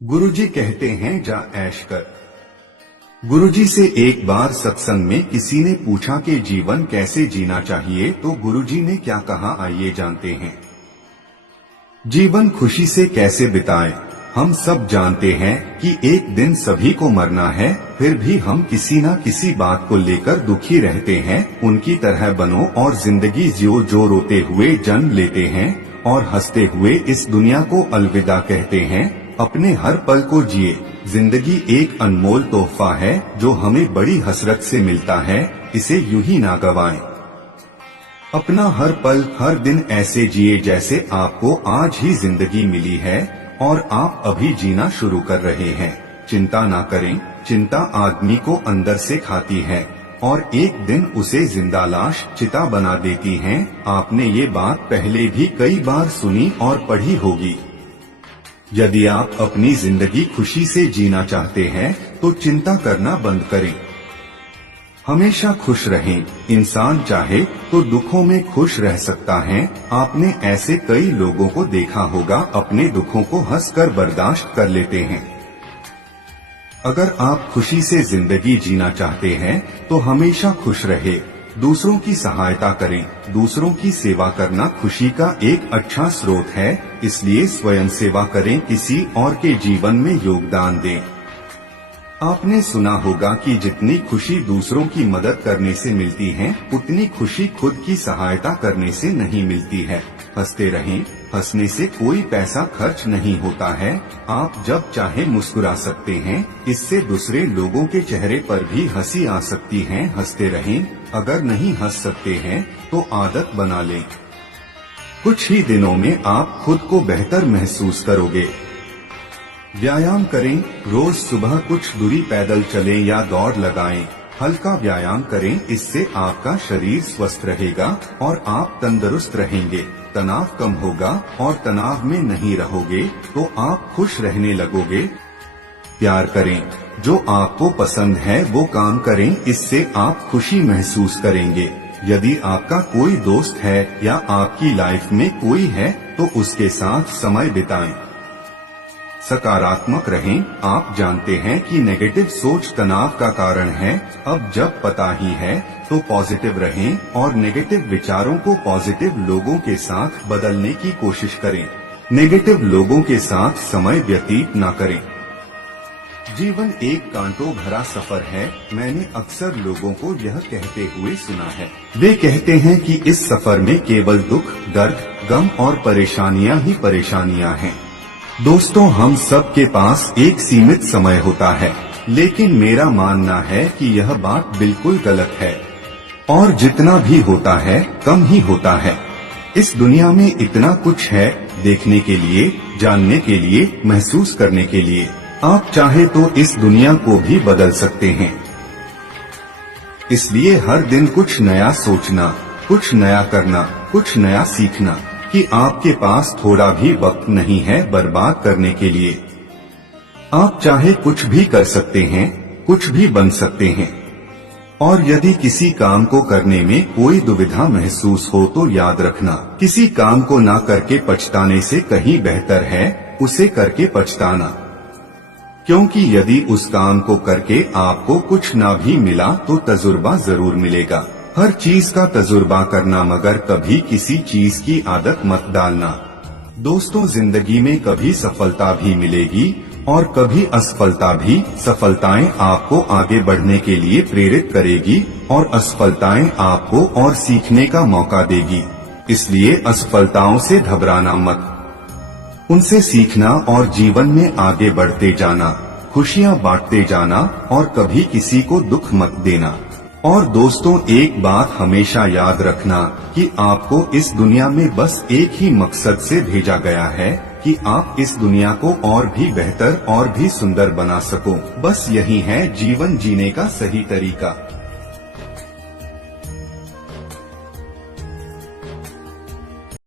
गुरुजी कहते हैं जा ऐश कर। गुरुजी से एक बार सत्संग में किसी ने पूछा कि जीवन कैसे जीना चाहिए, तो गुरुजी ने क्या कहा आइए जानते हैं। जीवन खुशी से कैसे बिताएं। हम सब जानते हैं कि एक दिन सभी को मरना है, फिर भी हम किसी न किसी बात को लेकर दुखी रहते हैं। उनकी तरह बनो और जिंदगी जियो जो रोते हुए जन्म लेते हैं और हंसते हुए इस दुनिया को अलविदा कहते हैं। अपने हर पल को जिए। जिंदगी एक अनमोल तोहफा है जो हमें बड़ी हसरत से मिलता है, इसे यूं ही ना गवाएं। अपना हर पल हर दिन ऐसे जिए जैसे आपको आज ही जिंदगी मिली है और आप अभी जीना शुरू कर रहे हैं। चिंता ना करें, चिंता आदमी को अंदर से खाती है और एक दिन उसे जिंदा लाश चिता बना देती है। आपने ये बात पहले भी कई बार सुनी और पढ़ी होगी। यदि आप अपनी जिंदगी खुशी से जीना चाहते हैं तो चिंता करना बंद करें। हमेशा खुश रहें। इंसान चाहे तो दुखों में खुश रह सकता है। आपने ऐसे कई लोगों को देखा होगा, अपने दुखों को हंसकर बर्दाश्त कर लेते हैं। अगर आप खुशी से जिंदगी जीना चाहते हैं तो हमेशा खुश रहे। दूसरों की सहायता करें। दूसरों की सेवा करना खुशी का एक अच्छा स्रोत है, इसलिए स्वयं सेवा करें, किसी और के जीवन में योगदान दें। आपने सुना होगा कि जितनी खुशी दूसरों की मदद करने से मिलती है, उतनी खुशी खुद की सहायता करने से नहीं मिलती है। हंसते रहें। हंसने से कोई पैसा खर्च नहीं होता है। आप जब चाहे मुस्कुरा सकते हैं, इससे दूसरे लोगों के चेहरे पर भी हंसी आ सकती है। हंसते रहें। अगर नहीं हंस सकते हैं तो आदत बना लें। कुछ ही दिनों में आप खुद को बेहतर महसूस करोगे। व्यायाम करें। रोज सुबह कुछ दूरी पैदल चलें या दौड़ लगाएं। हल्का व्यायाम करें, इससे आपका शरीर स्वस्थ रहेगा और आप तंदुरुस्त रहेंगे। तनाव कम होगा और तनाव में नहीं रहोगे तो आप खुश रहने लगोगे। प्यार करें। जो आपको पसंद है वो काम करें, इससे आप खुशी महसूस करेंगे। यदि आपका कोई दोस्त है या आपकी लाइफ में कोई है तो उसके साथ समय बिताएं। सकारात्मक रहें। आप जानते हैं कि नेगेटिव सोच तनाव का कारण है। अब जब पता ही है तो पॉजिटिव रहें और नेगेटिव विचारों को पॉजिटिव लोगों के साथ बदलने की कोशिश करें। नेगेटिव लोगों के साथ समय व्यतीत न करें। जीवन एक कांटों भरा सफर है। मैंने अक्सर लोगों को यह कहते हुए सुना है। वे कहते हैं कि इस सफर में केवल दुख, दर्द, गम और परेशानियां ही परेशानियां हैं। दोस्तों, हम सब के पास एक सीमित समय होता है, लेकिन मेरा मानना है कि यह बात बिल्कुल गलत है और जितना भी होता है कम ही होता है। इस दुनिया में इतना कुछ है देखने के लिए, जानने के लिए, महसूस करने के लिए। आप चाहे तो इस दुनिया को भी बदल सकते हैं। इसलिए हर दिन कुछ नया सोचना, कुछ नया करना, कुछ नया सीखना कि आपके पास थोड़ा भी वक्त नहीं है बर्बाद करने के लिए। आप चाहे कुछ भी कर सकते हैं, कुछ भी बन सकते हैं। और यदि किसी काम को करने में कोई दुविधा महसूस हो तो याद रखना, किसी काम को ना करके पछताने से कहीं बेहतर है उसे करके पछताना। क्योंकि यदि उस काम को करके आपको कुछ ना भी मिला तो तजुर्बा जरूर मिलेगा। हर चीज का तजुर्बा करना, मगर कभी किसी चीज की आदत मत डालना। दोस्तों, जिंदगी में कभी सफलता भी मिलेगी और कभी असफलता भी। सफलताएं आपको आगे बढ़ने के लिए प्रेरित करेगी और असफलताएं आपको और सीखने का मौका देगी। इसलिए असफलताओं से घबराना मत, उनसे सीखना और जीवन में आगे बढ़ते जाना, खुशियां बांटते जाना और कभी किसी को दुख मत देना। और दोस्तों, एक बात हमेशा याद रखना कि आपको इस दुनिया में बस एक ही मकसद से भेजा गया है कि आप इस दुनिया को और भी बेहतर और भी सुंदर बना सको। बस यही है जीवन जीने का सही तरीका।